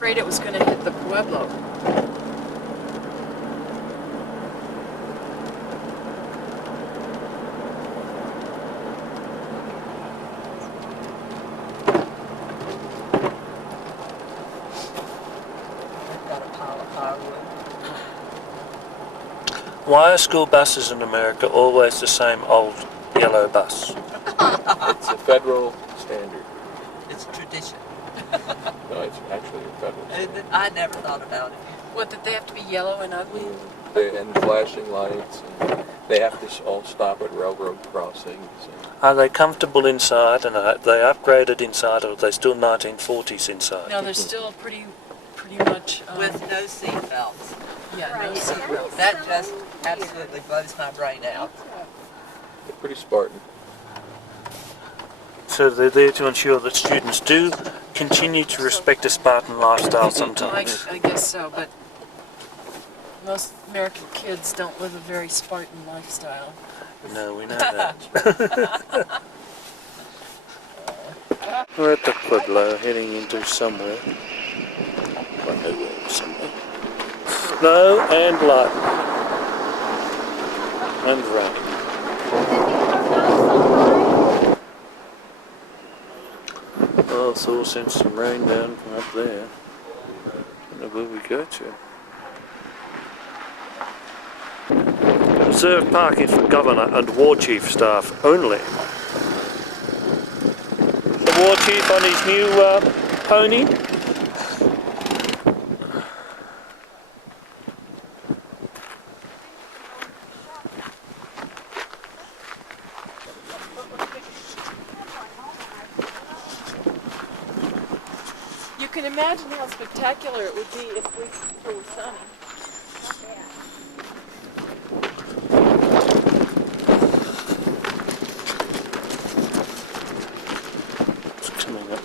Afraid it was going to hit the pueblo. Why are school buses in America always the same old yellow bus? It's a federal standard. It's tradition. No, it's actually a federal standard. I never thought about it. What, that they have to be yellow and ugly? And flashing lights. And they have to all stop at railroad crossings. Are they comfortable inside, and are they upgraded inside, or are they still 1940s inside? No, they're still pretty much... With no seat belts. Yeah, no seat belts. That just absolutely blows my brain out. They're pretty Spartan. So they're there to ensure that students do continue to respect a Spartan lifestyle sometimes. I guess so, but most American kids don't live a very Spartan lifestyle. No, we know that. We're at the Pueblo, heading into somewhere. Well, nowhere, somewhere. Snow and light. And rain. Oh, Thor sent some rain down from up there. I don't know where we go to. Reserved parking for Governor and War Chief staff only. The War Chief on his new pony. You can imagine how spectacular it would be if it were sunny. It's coming up.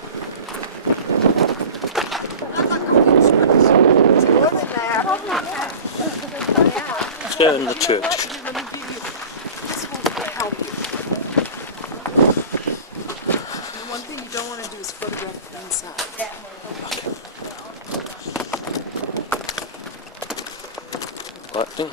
Let's go in the church. One thing you don't want to do is photograph the inside. Lightning.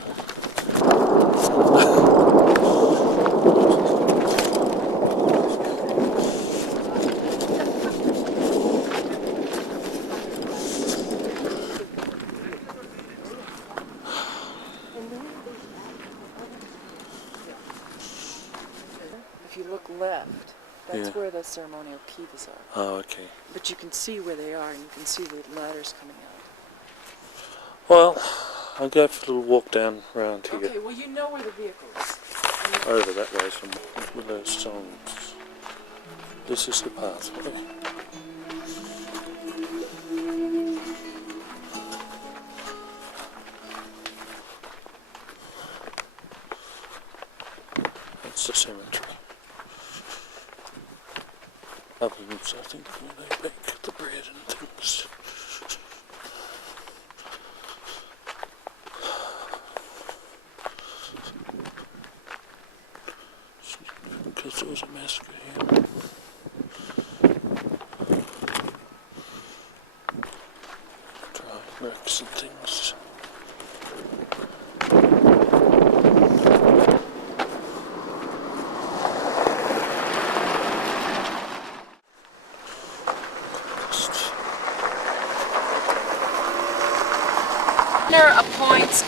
If you look left, that's Yeah. where the ceremonial kivas are. Oh, okay. But you can see where they are, and you can see the ladders coming out. Well, I'll go for a little walk down around here. Okay, well you know where the vehicle is. Over that way from those songs. This is the pathway. That's the cemetery. Ovens, I think, where they bake the bread and things. Because there was a massacre here. Dry bricks and things. Appoints,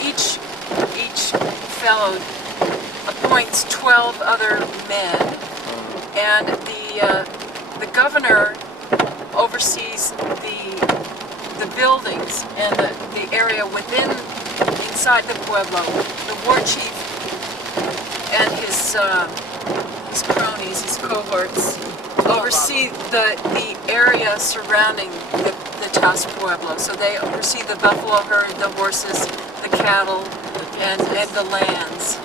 each fellow appoints 12 other men, and the governor oversees the buildings and the area inside the pueblo. The war chief and his cronies, his cohorts, oversee the area surrounding the Taos Pueblo. So they oversee the buffalo herd, the horses, the cattle, and the lands.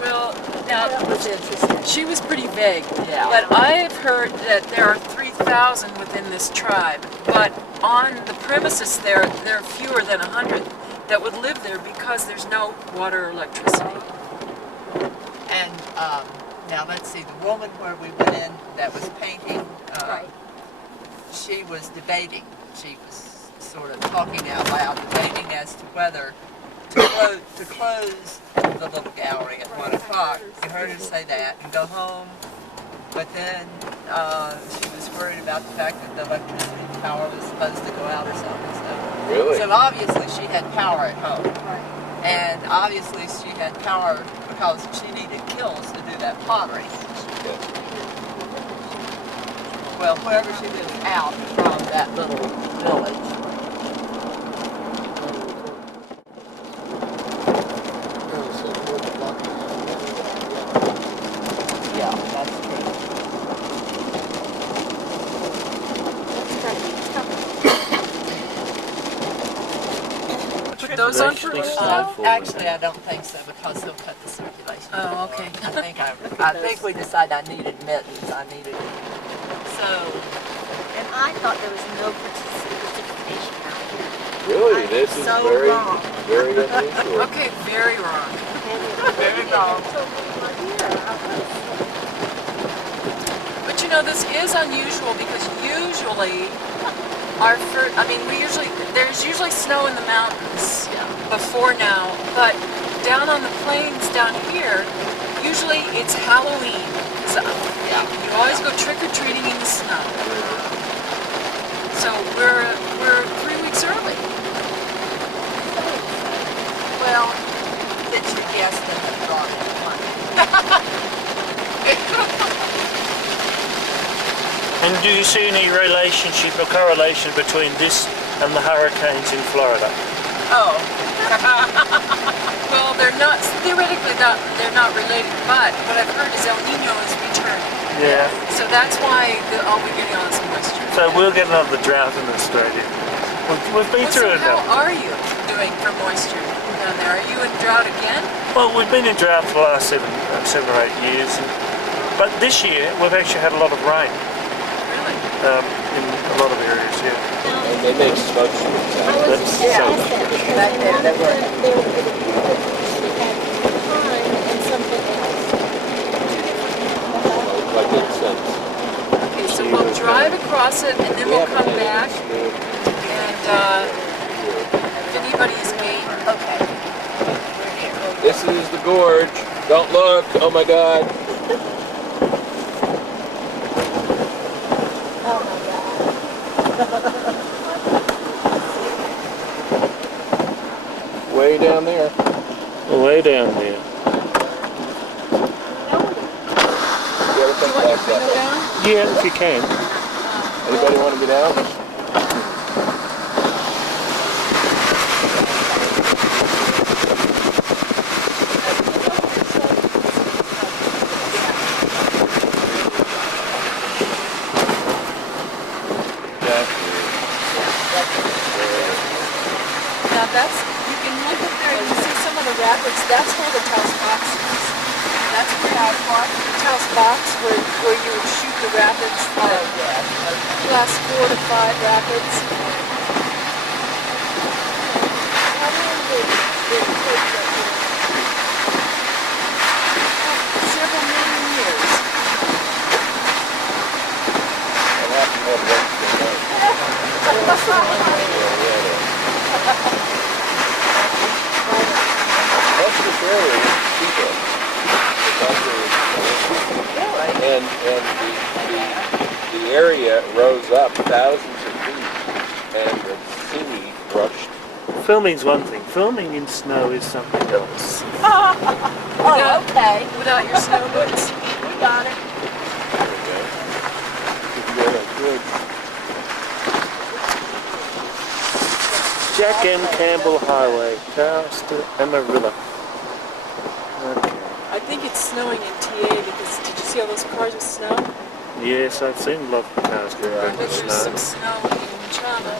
Well, now, she was pretty vague, but I have heard that there are 3,000 within this tribe, but on the premises there are fewer than 100 that would live there because there's no water or electricity. And now let's see, the woman where we went in that was painting, Right. she was debating. She was sort of talking out loud, debating as to whether to close the little gallery at 1 o'clock. You heard her say that and go home. But then she was worried about the fact that the electricity power was supposed to go out or something. Really? So obviously she had power at home. And obviously she had power because she needed kilns to do that pottery. Well, wherever she lives out from that little village. Yeah, that's true. Put those on for Actually, I don't think so because he'll cut the circulation. Oh, okay. I think we decided I needed mittens. I needed. So. And I thought there was no participation out here. Really? This is so very, wrong. very unusual. Okay, very wrong. Very wrong. But you know, this is unusual because usually there's usually snow in the mountains before now, but down on the plains down here, usually it's Halloween. So, you always go trick-or-treating in the snow. So we're 3 weeks early. Well, it's your guess that have brought And do you see any relationship or correlation between this and the hurricanes in Florida? Oh. Well, they're not theoretically they're not related, but what I've heard is El Nino is returning. Yeah. So that's why all we're getting on is moisture. So we'll get another drought in Australia. We've been Well, through so it how now. are you doing for moisture down there? Are you in drought again? Well, we've been in drought for the last 7 or 8 years, but this year we've actually had a lot of rain Really? in a lot of areas. Yeah. And they make smoke I screens was out of That's just so asked much. that because Back there, they were. they were going to be she had time and something else. like incense. Okay, so we'll drive across it and then we'll come back. And if anybody is game, Okay. We're here. This is the gorge. Don't look. Oh my God. Oh my God. Way down there. Way down there. You ever think about that? down? Yeah, if you can. Anybody want to get out? Now you can look up there and you see some of the rapids. That's where the Taos box is. That's where the Taos box where you would shoot the rapids, class 4 to 5 rapids. How long did it take that here? Several million years. What happened to that most of this area is steeper. And the area rose up thousands of feet, and the sea rushed. Filming's one thing. Filming in snow is something else. Oh, okay. Without your snow boots. We got it. Good. Jack M. Campbell Highway, Taos to Amarillo. Okay. I think it's snowing in TA because did you see all those cars with snow? Yes, I've seen a lot of cars Yeah, going But with there's some snow. snow in China.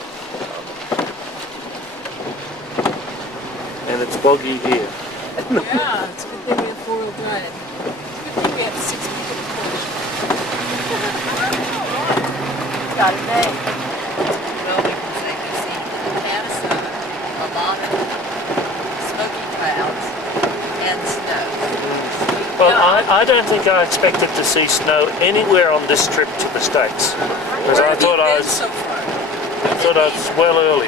And it's boggy here. Yeah, it's a good thing we have 4-wheel drive. It's a good thing we have 6 people to push. Got a name. Well, we can say we see in Madison a lot of smoky clouds and snow. Well, Yeah, I don't think I expected to see snow anywhere on this trip to the States. Because I thought I was so far. well early.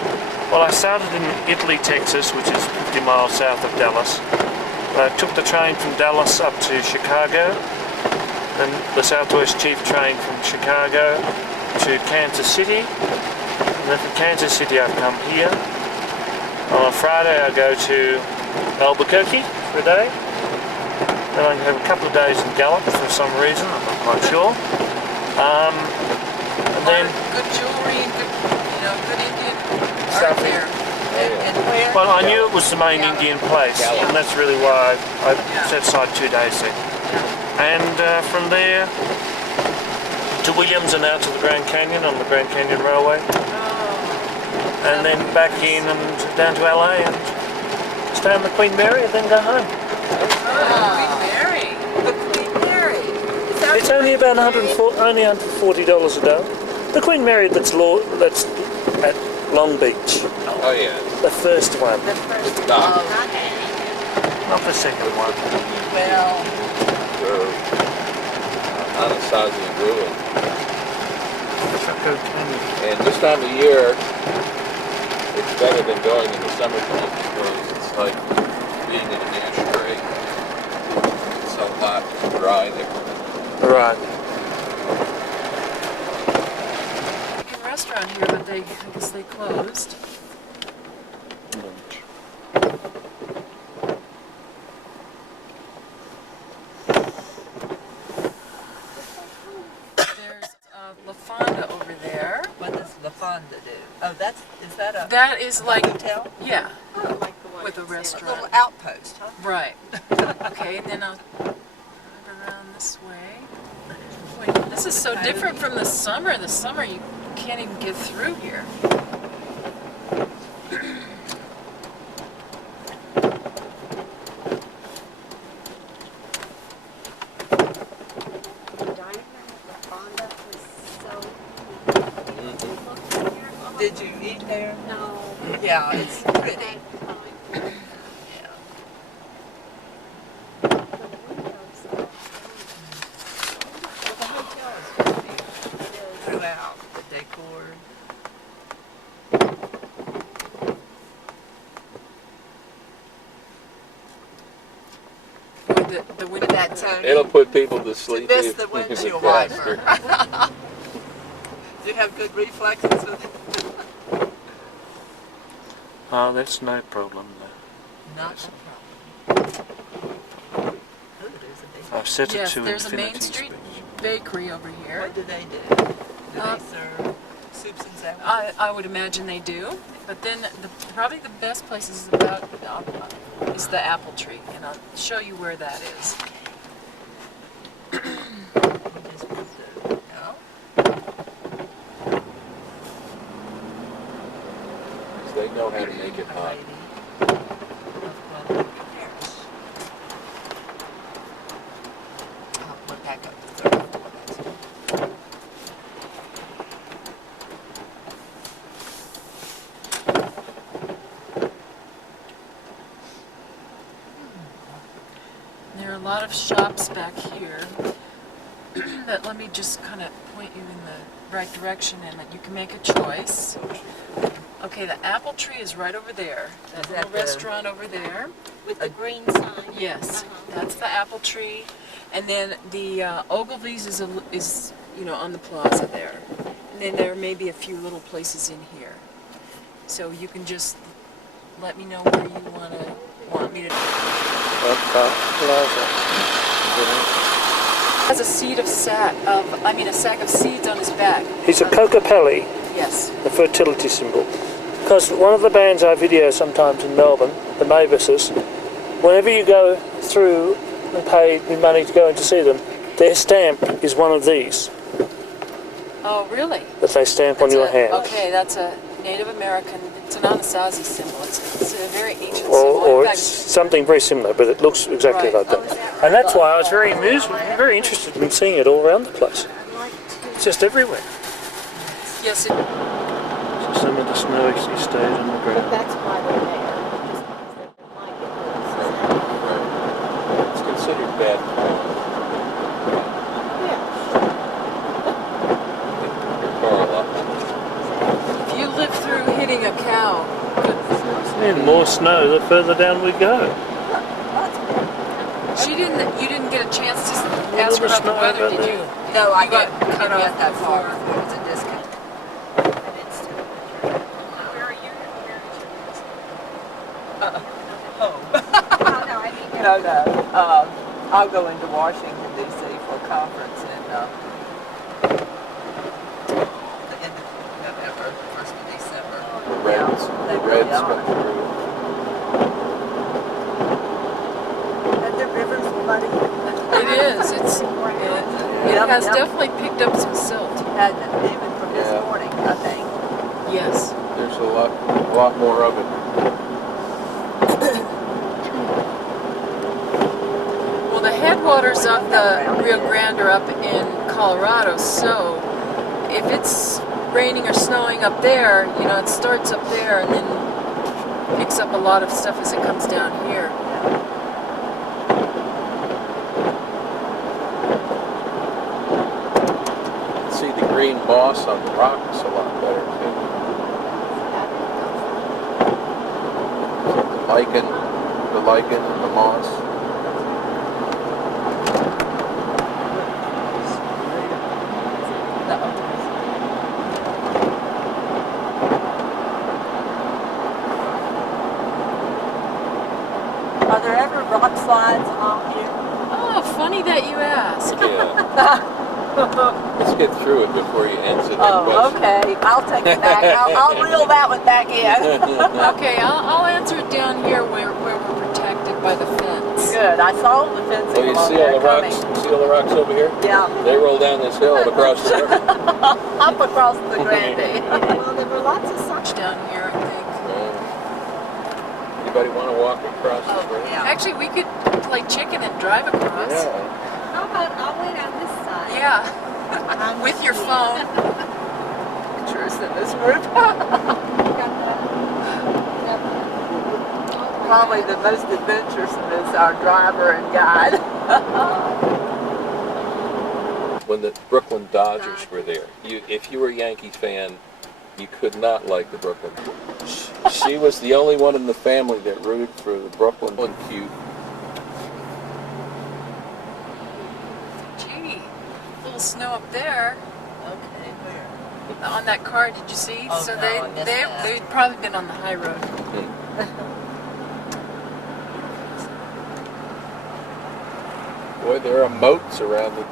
Well, I started in Italy, Texas, which is 50 miles south of Dallas. I took the train from Dallas up to Chicago, then the Southwest Chief train from Chicago to Kansas City, and then from Kansas City I've come here. On a Friday I go to Albuquerque for a day. Then I have a couple of days in Gallup for some reason, I'm not quite sure. And then, Good jewelry and good Indian art Something. there. And where? well, I knew it was the main Indian place, Gallup. and that's really why I set aside 2 days there. And from there to Williams and out to the Grand Canyon on the Grand Canyon Railway. And then back in and down to LA and stay on the Queen Mary and then go home. Queen Mary. The Queen Mary. Is that It's only about only $140 a day. The Queen Mary that's at Long Beach, Oh yeah. the first one, The first It's not. okay. not the second one. Well, They're Anasazi ruin. Chaco Canyon. And this time of year, it's better than going in the summertime because it's like being in an ashtray. It's so hot and dry there. Right. A restaurant here, but I guess they closed. There's La Fonda over there. what does La Fonda do? Oh, is that a That is like, hotel? yeah, I don't like the one with a in San A restaurant. little outpost, huh? Right. Okay, then I'll drive around this way. Wait, this is so different from the summer. The summer you can't even get through here. The diner at La Fonda was so looked here. Oh, Did you eat there? No. Yeah, it's pretty. The Yeah. windows are Well, the hotel is pretty throughout. The decor. The window. That Tony. It'll put people to sleep. miss if- the if windshield it's faster. wiper. Do you have good reflexes with it? Oh, that's no problem though. Not a problem. Oh, there's a big. I've set it Yes, to there's a infinity Main Street speed. bakery over here. What do they do? Do Uh, they serve soups and sandwiches? I would imagine they do, but then probably the best place is the apple tree, and I'll show you where that is. Just put the- no? They know how to make it A hot. lady of Harris. We're back up to 34. That's There are a lot of shops back here, but let me just kind of point you in the right direction and that you can make a choice. Okay, the apple tree is right over there. That Is little that the- restaurant over there. with the green sign. Yes, Uh-huh. that's the apple tree. And then the Ogilvy's is on the plaza there. And then there may be a few little places in here. So you can just let me know where you want me to. Has a a sack of seeds on his back. He's a Cocopelli, Yes. the fertility symbol. Because one of the bands I video sometimes in Melbourne, the Mavises, whenever you go through and pay me money to go in to see them, their stamp is one of these Oh, really? that they stamp on your hand. Okay, that's a Native American. It's an Anasazi symbol. It's a very ancient symbol. Or In it's fact, something very similar, but it looks exactly Right. like that. Oh, is that right? And that's why I was very amused, very interested in seeing it all around the place. I'd like to. It's just everywhere. yes, So some of the snow actually stayed on the But ground. that's why they're there. Just because they might get those. It's considered bad form. snow. And more snow the further down we go. You didn't get a chance to Little ask her about the snow weather, over did you? there. No, I You got didn't cut get off that far before. before it was a disconnect. And it's still. Where are you? Where is your Home. Oh, no, I mean. No. I'll go into Washington, D.C. for a conference in the end of November, 1st of December. The Reds, they the really Reds are. went through. And the river's muddy. It is. It has definitely picked up some silt. Had it even from this Yeah. morning, I think. Yes. There's a lot more of it. Well, the headwaters of the Rio Grande are up in Colorado, so if it's raining or snowing up there, it starts up there and then picks up a lot of stuff as it comes down here. See the green moss on the rocks a lot better too. The lichen and the moss. Are there ever rock slides along here? Oh, funny that you ask. Yeah. Let's get through it before you answer that Oh, question. okay. I'll take it back. I'll reel that one back in. Okay, I'll answer it down here where we're protected by the fence. Good. I saw the fencing Well, you along see there all the rocks? coming. You see all the rocks over here? Yeah. They roll down this hill and across the river. Up across the Grande. Well, there were lots of signs. Down here, I think. Anybody want to walk across this river? Yeah. Actually, we could play chicken and drive across. Yeah. How about I'll wait on this side? Yeah. With your phone. Pictures in this group. Probably the most adventuresome is our driver and guide. When the Brooklyn Dodgers were there, if you were a Yankees fan, you could not like the Brooklyn. She was the only one in the family that rooted for the Brooklyn. Cute. Gee, a little snow up there. Okay, where? On that car, did you see? Oh, So no, I missed that. they'd probably been on the high road. Boy, there are moats around it.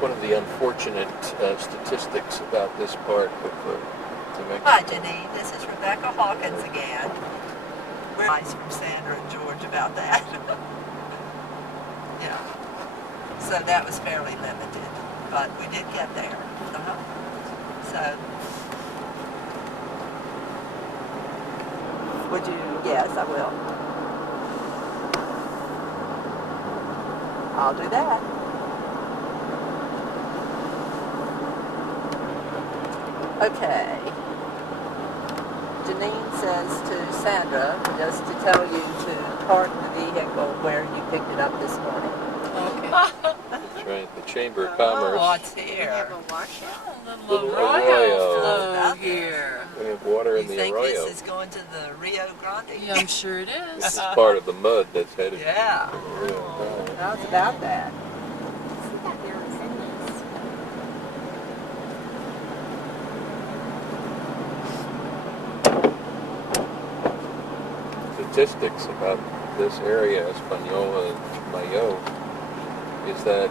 One of the unfortunate statistics about this part of New Mexico. Hi, Janine. This is Rebecca Hawkins again. We're nice from Sandra and George about that. Yeah. So that was fairly limited, but we did get there. So, would you? Yes, I will. I'll do that. Okay. Janine says to Sandra just to tell you to park the vehicle where you picked it up this morning. Okay. That's right, the Chamber of Commerce. Oh, it's We here. have a washout. Little Little arroyo arroyo. flow here. We have water You in the think arroyo. this is going to the Rio Grande? Yeah, I'm sure it This is. is part of the mud that's headed Yeah. to the Rio Grande. How's about that? See that there was in this. Statistics about this area, Espanola and Mayo, is that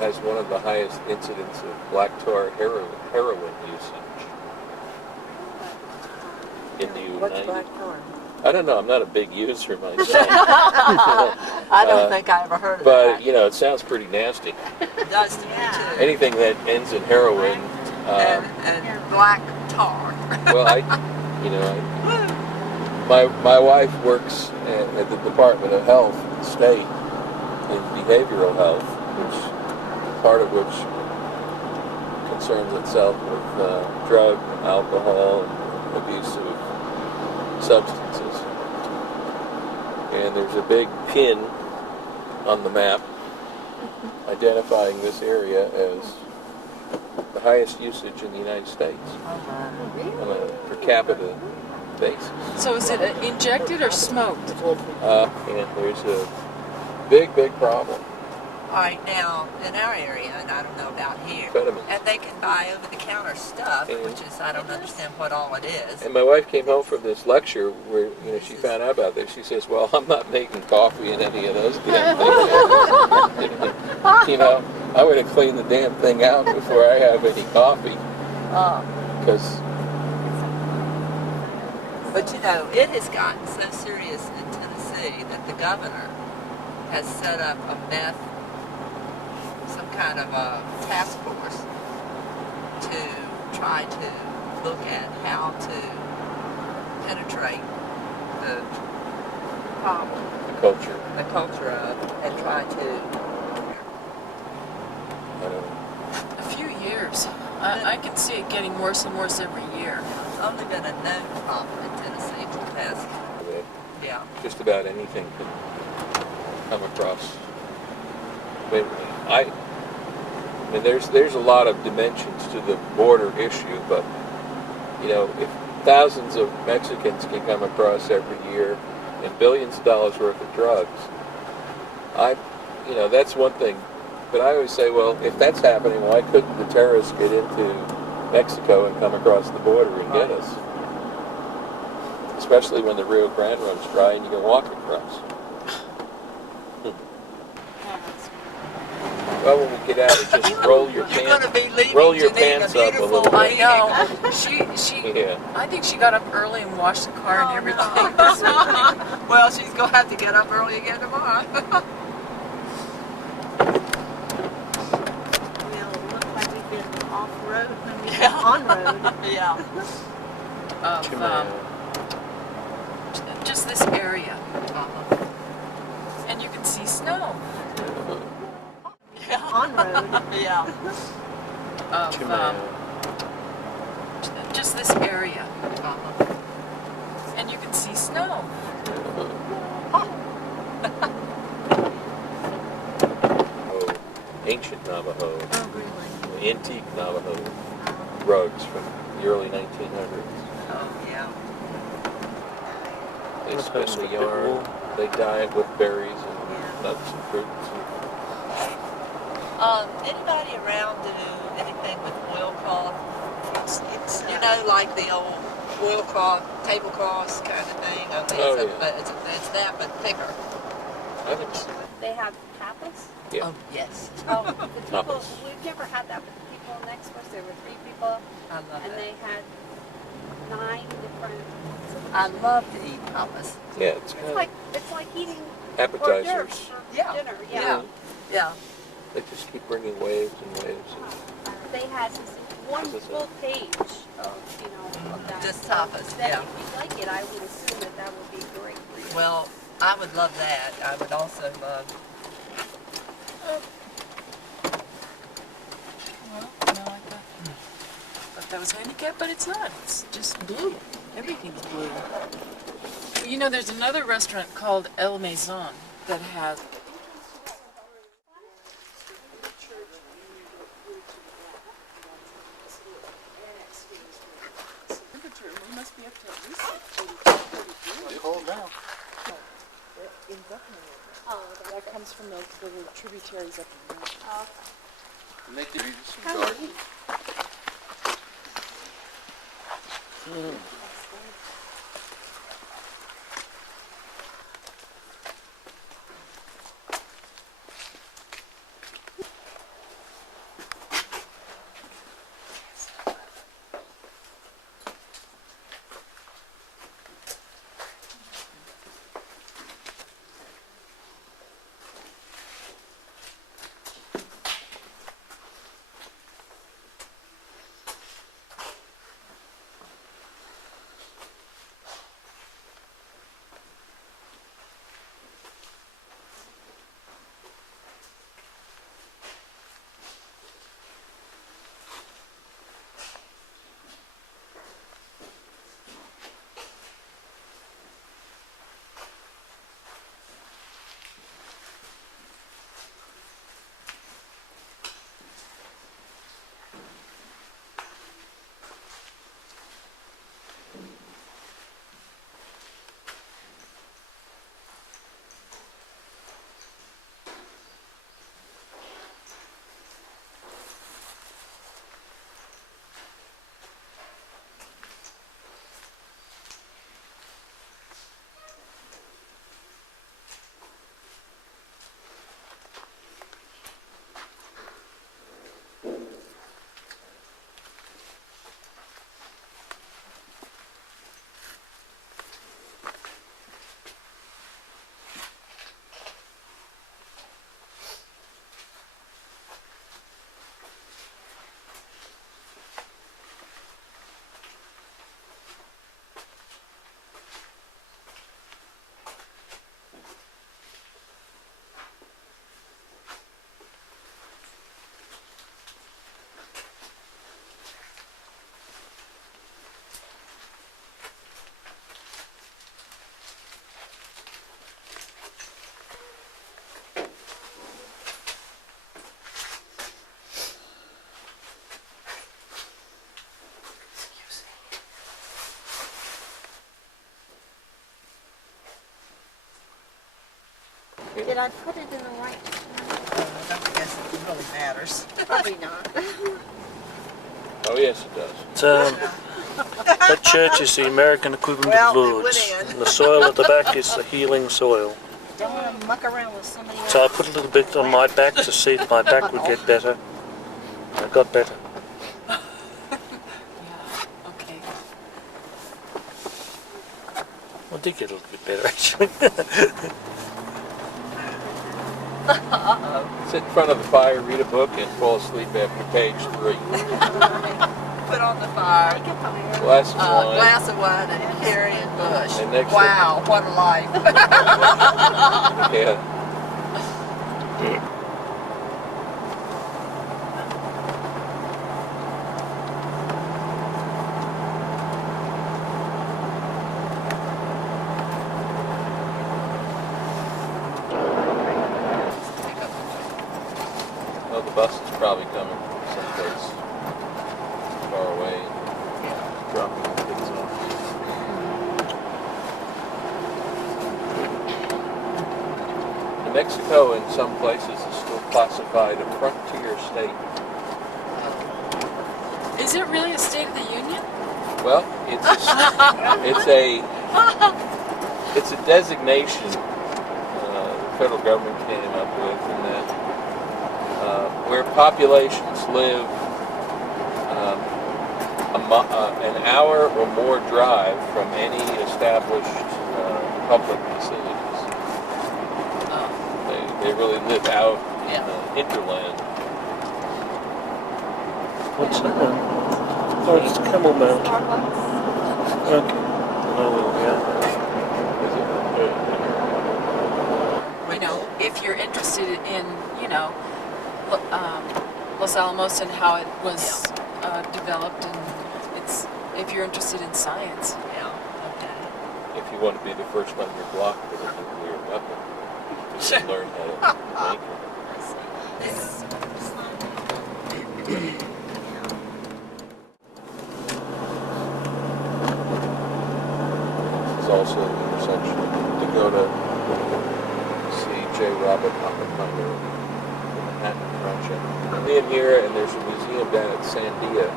has one of the highest incidents of black tar heroin usage in the What's United. black tar? I don't know. I'm not a big user myself, I don't think I ever heard of but that. it sounds pretty nasty. It does to me too. Anything that ends in heroin. And black tar. Well, my wife works at the Department of Health, state, in behavioral health, part of which concerns itself with drug, alcohol, and abuse of substances. And there's a big pin on the map identifying this area as the highest usage in the United States on a per capita basis. So is it injected or smoked? And there's a big, big problem. All right, now, in our area, and I don't know about here, Amphetamines. and they can buy over-the-counter stuff, And- which is, I don't understand what all it is. And my wife came home from this lecture where she found out about this. She says, "Well, I'm not making coffee in any of those damn things." I'm going to clean the damn thing out before I have any coffee. Because But it has gotten so serious in Tennessee that the governor has set up some kind of a task force to try to look at how to penetrate the problem, the culture of, and try to. A few years. I can see it getting worse and worse every year. It's only been a known problem in Tennessee for the past, yeah. just about anything can come across. I mean, there's a lot of dimensions to the border issue, but if thousands of Mexicans can come across every year and billions of dollars worth of drugs, that's one thing. But I always say, well, if that's happening, why couldn't the terrorists get into Mexico and come across the border and get us? Especially when the Rio Grande runs dry and you can walk across. Well, when we get out, just roll your You're going to pants. be leaving Roll your Janine pants a up a beautiful little bit. I know. She. Yeah. I think she got up early and washed the car and everything. Well, she's going to have to get up early again tomorrow. Well, it looked like we've been off-road when we Yeah. were on-road. Yeah. Of just this area, and you can see snow. Yeah. On-road. Yeah. Of just this area, and you can see snow. Ancient Navajo, Oh, really? antique Navajo rugs from the early 1900s. Oh, yeah. They What spin house the with yarn, wool? they dye it with berries and Yeah. nuts and fruits. Anybody around do anything with oilcloth? It's Like the old oilcloth, tablecloths kind of thing. Only Oh, it's, yeah. it's that, but thicker. I think so. They have tapas. Yeah. Oh, yes. Oh, the people, Tapas. we've never had that, but the people next to us, there were 3 people, I love and it. they had 9 different. I love to eat tapas. Yeah, it's kind It's like eating hors appetizers. d'oeuvres for Yeah. dinner. Yeah. Yeah. They just keep bringing waves and waves. They had one This is full page of of that. Just So tapas, that yeah. If you like it, I would assume that would be great for you. Well, I would love that. I would also love. Well, no, I thought that was handicapped, but it's not. It's just blue. Everything's blue. There's another restaurant called El Maison that has. We must be up to at least Cold now. Indefinitely. Oh, That comes from the tributaries up in the north. oh, And they do some garden. Did I put it in the right? I don't guess it really matters. Probably not. Oh, yes, it does. It's, that church is the American equivalent Well, of it went Lourdes. in. And the soil at the back is the healing soil. Don't want to muck around with somebody else. So I put a little bit on my back to see if my back would get better. It got better. Yeah, okay. Well, it did get a little bit better, actually. Sit in front of the fire, read a book, and fall asleep after page 3. Put on the fire, Glass of wine. glass of wine and carry and bush. And next Wow, what a life. Yeah. Well, the bus is probably coming from someplace far away, dropping the kids off. New Mexico, in some places, is still classified a frontier state. Is it really a State of the Union? Well, it's a designation the federal government came up with, and that where populations live an hour or more drive from any established public facilities. They really live out in the hinterland. What's that one? Oh, it's the Camel Mount. Starbucks. Okay. Oh, yeah. You know, if you're interested in, you know, Los Alamos and how it was developed, and if you're interested in science. Yeah, okay. If you want to be the first on your block with a nuclear weapon, you can learn how to make it. This slide. It's also an intersection to go to see J. Robert Oppenheimer, the Manhattan Project. I'm in here, and there's a museum down at Sandia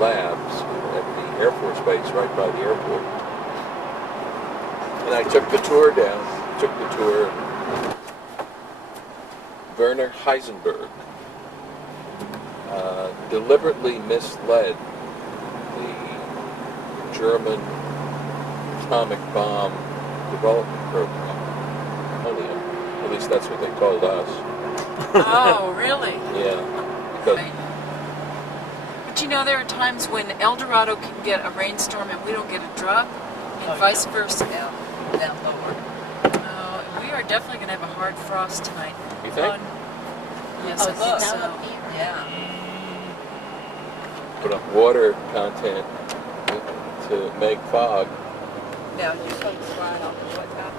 Labs at the Air Force Base right by the airport. And I took the tour down, Werner Heisenberg deliberately misled the German atomic bomb development program. At least that's what they told us. Oh, really? Yeah. Because But you know, there are times when El Dorado can get a rainstorm and we don't get a drop, and vice versa. Down lower. We are definitely going to have a hard frost tonight. You think? Yes, Oh, I think look. so. Down up here. Yeah. put up water content to make fog. Now, you folks right off of what time?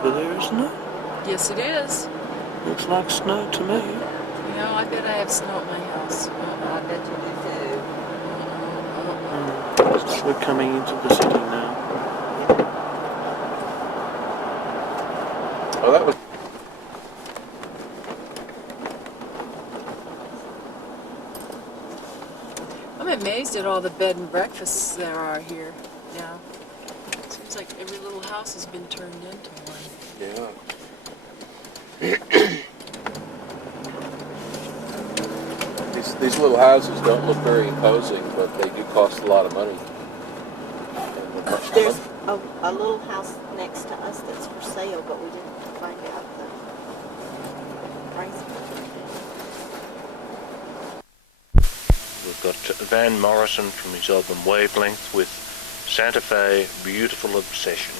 But there is snow. Yes, it is. Looks like snow to me. You know, I bet I have snow at my house. I bet you do too. We're coming into the city now. Oh, that was. I'm amazed at all the bed and breakfasts there are here now. Seems like every little house has been turned into one. Yeah. These little houses don't look very imposing, but they do cost a lot of money. There's a little house next to us that's for sale, but we didn't find out the price. We've got Van Morrison from his album Wavelength with Santa Fe, Beautiful Obsession.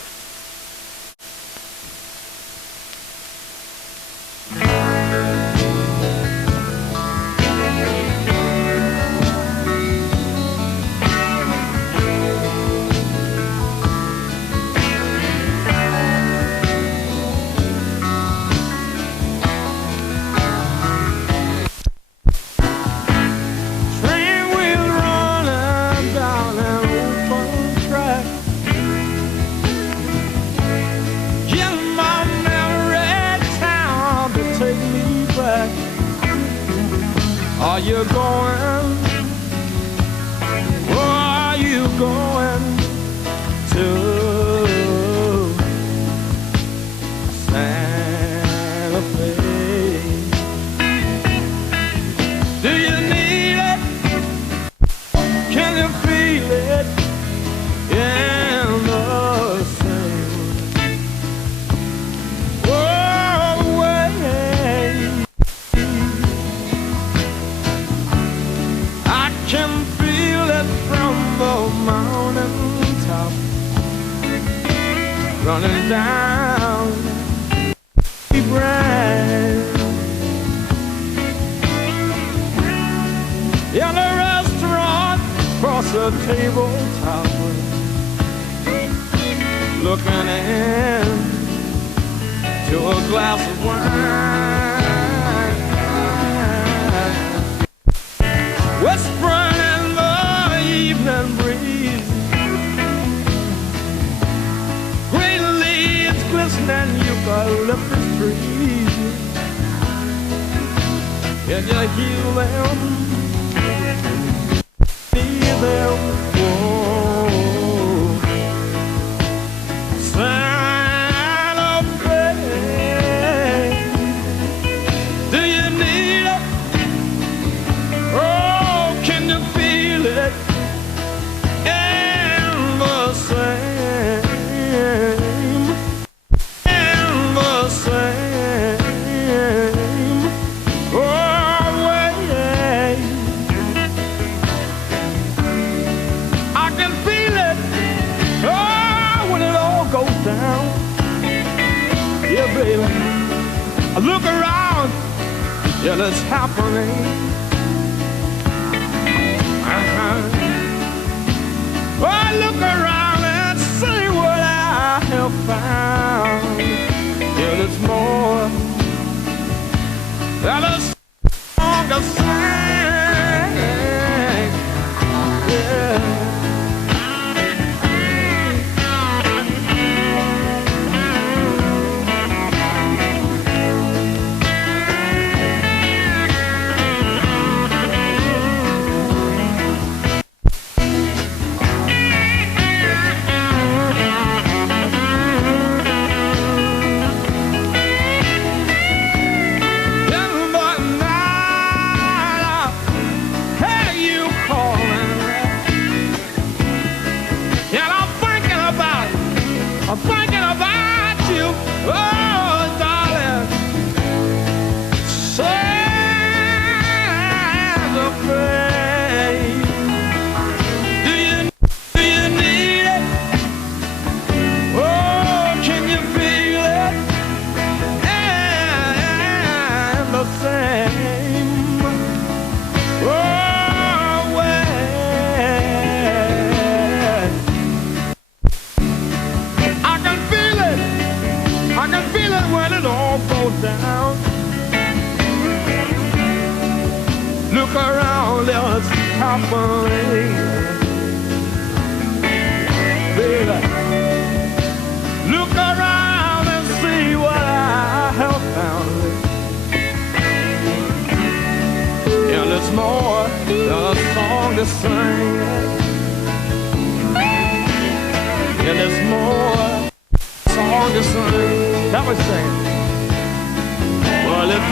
are you going? Where are you going to? Santa Fe. Do you need it? Can you feel it in the same world way? I can feel it from the mountain top, running down the brand. In a restaurant, across the tabletop, looking in to a glass of wine, whispering in the evening breeze, green leaves glistening, eucalyptus trees. Can you hear them? See them? Whoa. Santa Fe. Do you need it? Oh, can you feel it? In the same, in the same way. I can feel it, oh, when it all goes down. Yeah, baby, I look around, yeah, that's happening. I look around and see what I have found. Yeah, there's more than a song to sing. Yeah. I'm thinking about you, oh darling. Santa Fe. Do you need it? Oh, can you feel it? And the same way. I can feel it when it all goes down. Look around, it's happening. Baby, look around and see what I have found. And it's more than a song to sing. And it's more song to sing. That was sing. Well, it's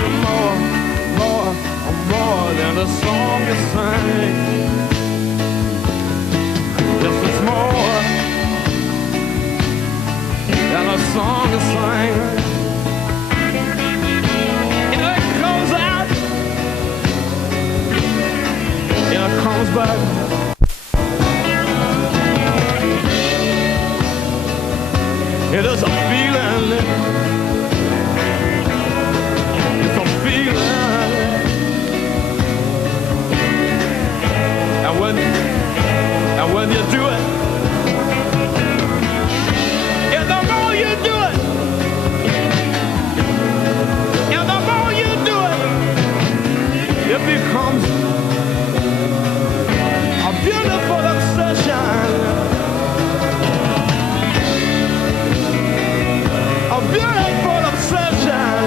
more than a song to sing. Yes, it's more than a song to sing. And it comes out, and it comes back. It is a feeling. It's a feeling. And when you do it, and the more you do it, and the more you do it, it becomes a beautiful obsession. A beautiful obsession.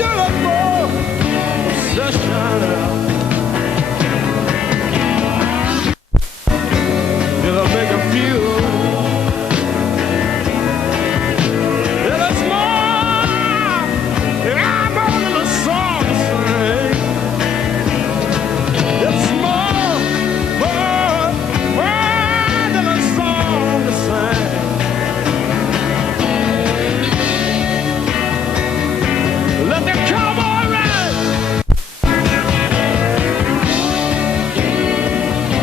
beautiful possession. It'll make a few. It's more. I'm on the song to sing. It's more than a song to sing. Let the cowboy ride.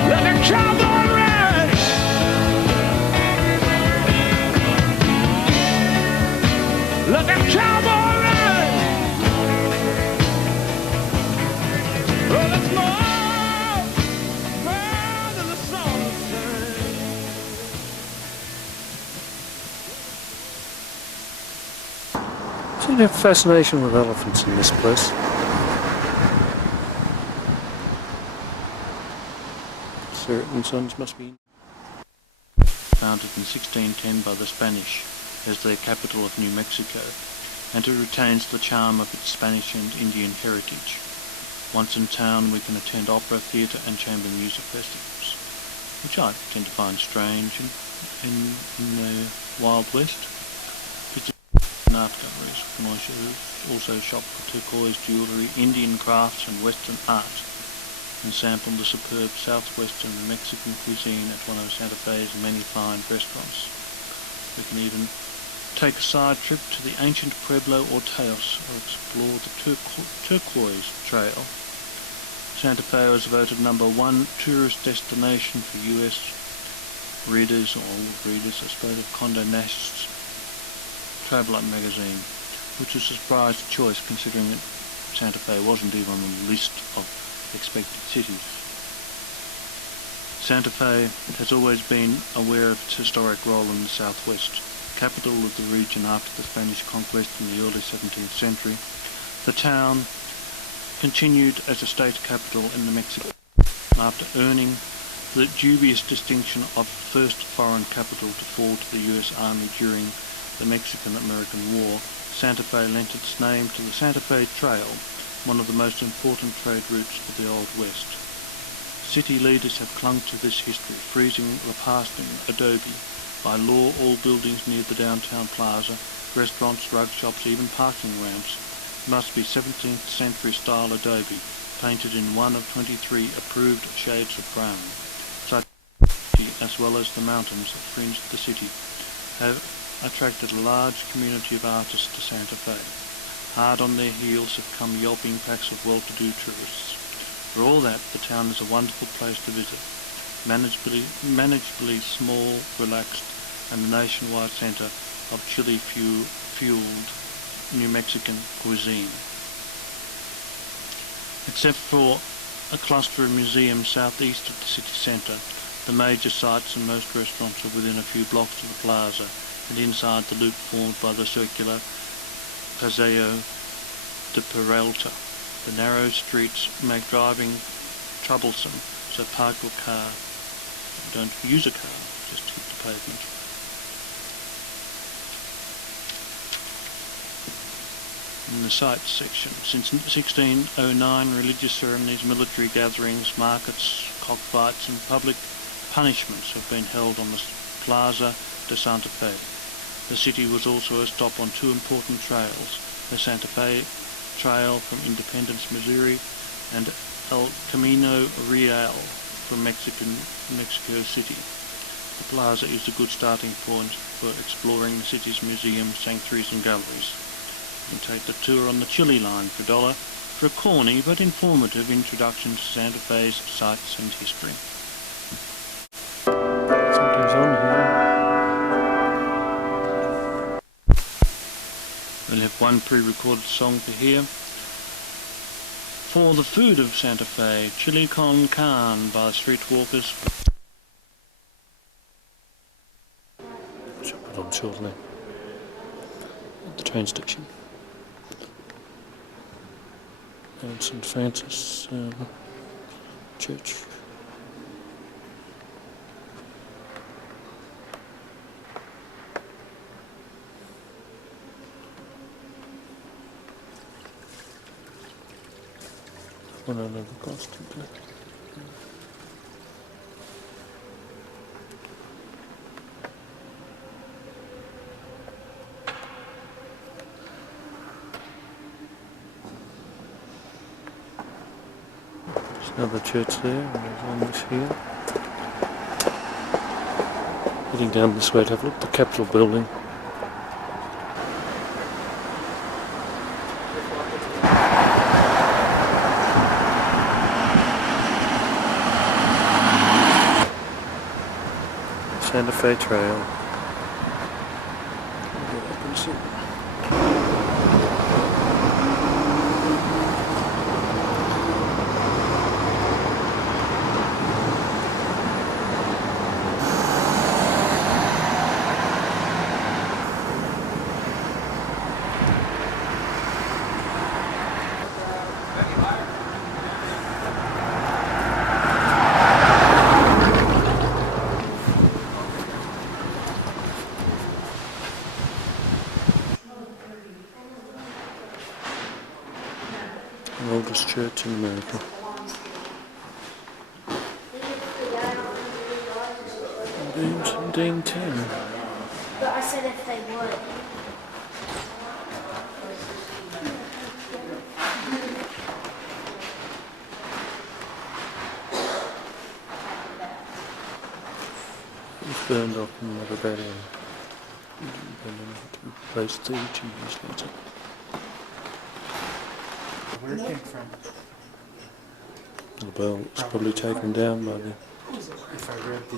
Let the cowboy ride. Let the cowboy ride. Well, it's more than a song to sing. Seem to have a fascination with elephants in this place. Sir and Sons must be founded in 1610 by the Spanish as their capital of New Mexico, and it retains the charm of its Spanish and Indian heritage. Once in town, we can attend opera, theatre and chamber music festivals, which I tend to find strange in the Wild West. Art galleries can also shop for turquoise jewellery, Indian crafts and Western art, and sample the superb southwestern Mexican cuisine at one of Santa Fe's many fine restaurants. We can even take a side trip to the ancient Pueblo or Taos, or explore the turquoise trail. Santa Fe was voted #1 tourist destination for US readers, or readers I suppose, of Condé Nast's Traveller magazine, which was a surprise choice considering that Santa Fe wasn't even on the list of expected cities. Santa Fe has always been aware of its historic role in the southwest, capital of the region after the Spanish conquest in the early 17th century. The town continued as a state capital in New Mexico after earning the dubious distinction of first foreign capital to fall to the US Army during the Mexican-American War. Santa Fe lent its name to the Santa Fe Trail, one of the most important trade routes of the Old West. City leaders have clung to this history, freezing the past in adobe. By law, all buildings near the downtown plaza, restaurants, drug shops, even parking ramps, must be 17th century style adobe, painted in one of 23 approved shades of brown. Such, as well as the mountains that fringe the city, have attracted a large community of artists to Santa Fe. Hard on their heels have come yelping packs of well-to-do tourists. For all that, the town is a wonderful place to visit, manageably small, relaxed, and the nationwide centre of chili-fueled New Mexican cuisine. Except for a cluster of museums southeast of the city centre, the major sites and most restaurants are within a few blocks of the plaza, and inside the loop formed by the circular Paseo de Peralta. The narrow streets make driving troublesome, so park your car. Don't use a car, just hit the pavement. In the sites section, since 1609, religious ceremonies, military gatherings, markets, cockfights and public punishments have been held on the Plaza de Santa Fe. The city was also a stop on two important trails, the Santa Fe Trail from Independence, Missouri, and El Camino Real from Mexico City. The plaza is a good starting point for exploring the city's museums, sanctuaries and galleries. You can take the tour on the Chili line for $1 for a corny but informative introduction to Santa Fe's sights and history. Something's on here. We'll have one pre-recorded song to hear. For the food of Santa Fe, chili con carne by Streetwalkers. Which I'll put on shortly at the train station. And St. Francis Church. one I never crossed into. There's another church there, and there's one this here. Heading down this way to have a look at the Capitol building. Santa Fe Trail. The oldest church in America. Dean 10. But I said if they would. It was burned off in another battle. Replaced 32 years later. Where it came from. The bell was probably taken down by the If I read the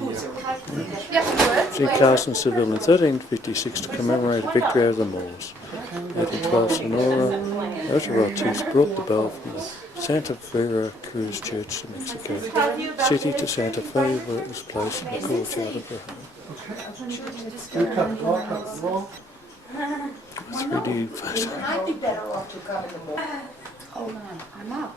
G. Carson Seville in 1356 to commemorate a victory over the Moors. 1812 Sonora, Autocratic brought the bell from the Santa Vera Cruz Church in Mexico City to Santa Fe, where it was placed in the courtyard of the home. 3D photo. I'd be better off to come in the morning. Hold on, I'm up.